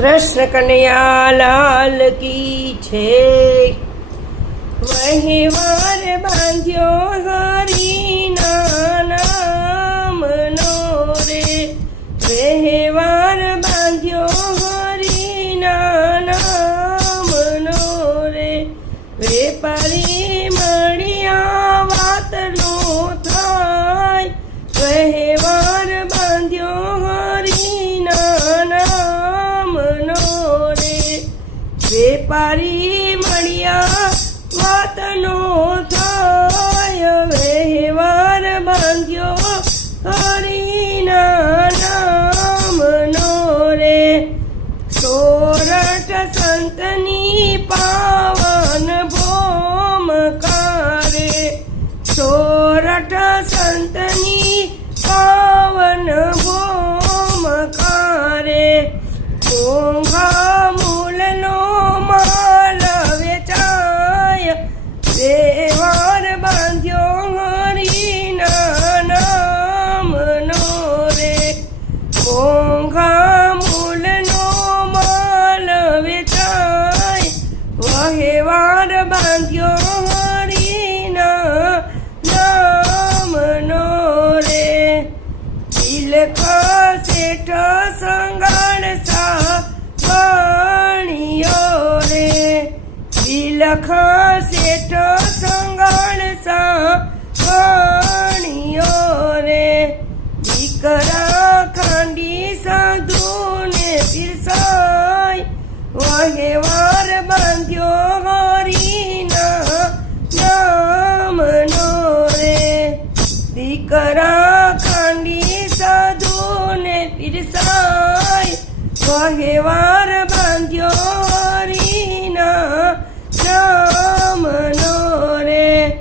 કૃષ્ણ કનૈયા લાલ કી છે. વહેવાર બાંધ્યો હરિના નામનો રે. વહેવાર બાંધ્યો હરિના નામનો રે. વેપારી વેપારી મળ્યા વાતનો થાય વહેવાર બાંધ્યો હરિના નામનો રે. સોરઠ સંતની પાવન મોંઘા મૂલનો વહેવાર બાંધ્યો હરિના નામનો રે. તિલક શેઠ સંગાળ સા રે. તિલક શેઠ સંગાળ સા રે. દીકરા વહેવાર બાંધ્યો હરિના નામનો રે. દીકરા ખાંડી સાધુને પીરસાય. વહેવાર બાંધ્યો હરિના નામનો રે.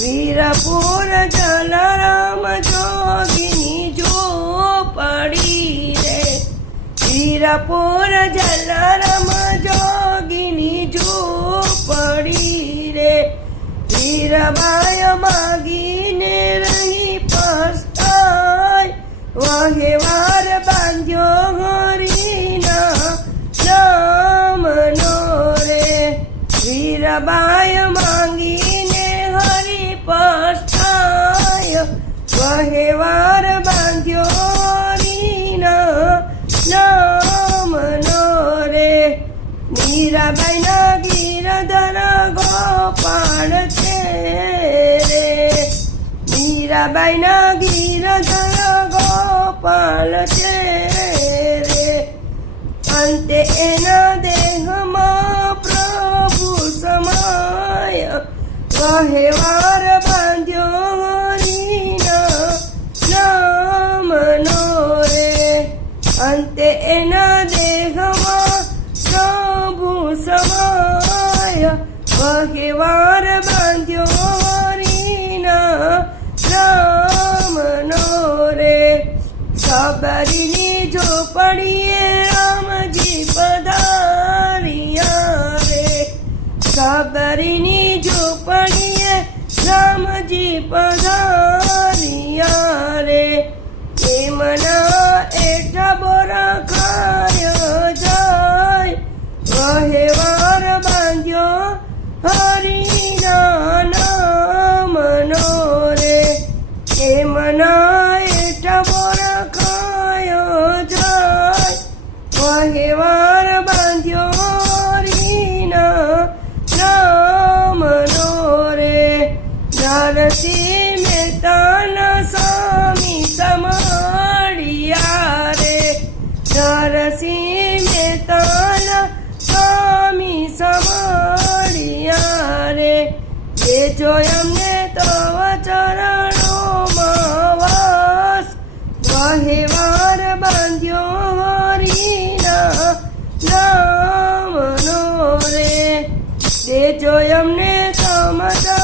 વીરપુર જલારામ જોગીની ઝોપડી રે. વીરપુર જલારામ વહેવાર બાંધ્યો હરીના નામનો રે. વીરબાય માંગીને હરી પસ્તાય વહેવાર બાંધ્યો હરીના નામનો રે. મીરાબાઈના ગીરધર ગોપાળ છે રે. મીરાબાઈના ગીરધર ગોપાળ છે રે અંતે એના દેહમાં પ્રભુ સમાય વહેવાર બાંધ્યો હરિના નામનો રે. અંતે એના દેહમાં પ્રભુ સમાય વહેવાર બાંધ્યો સબરીની ઝોપડીએ રામજી પધારિયા રે સબરીની ઝોપડીએ રામજી પધારિયા રે એમના એઠા બોરા ખાય જાય. વહેવાર બાંધ્યો હરિના નરસિંહ મહેતાના સ્વામી સમાડિયા રે. નરસિંહ મેતાના સ્વામી સમાડિયા રે. એ જોયમને તવ ચરણોમાં વાસ. બાંધ્યો હરિના નામનો રે. દેજો અમને સમાચારણોમાં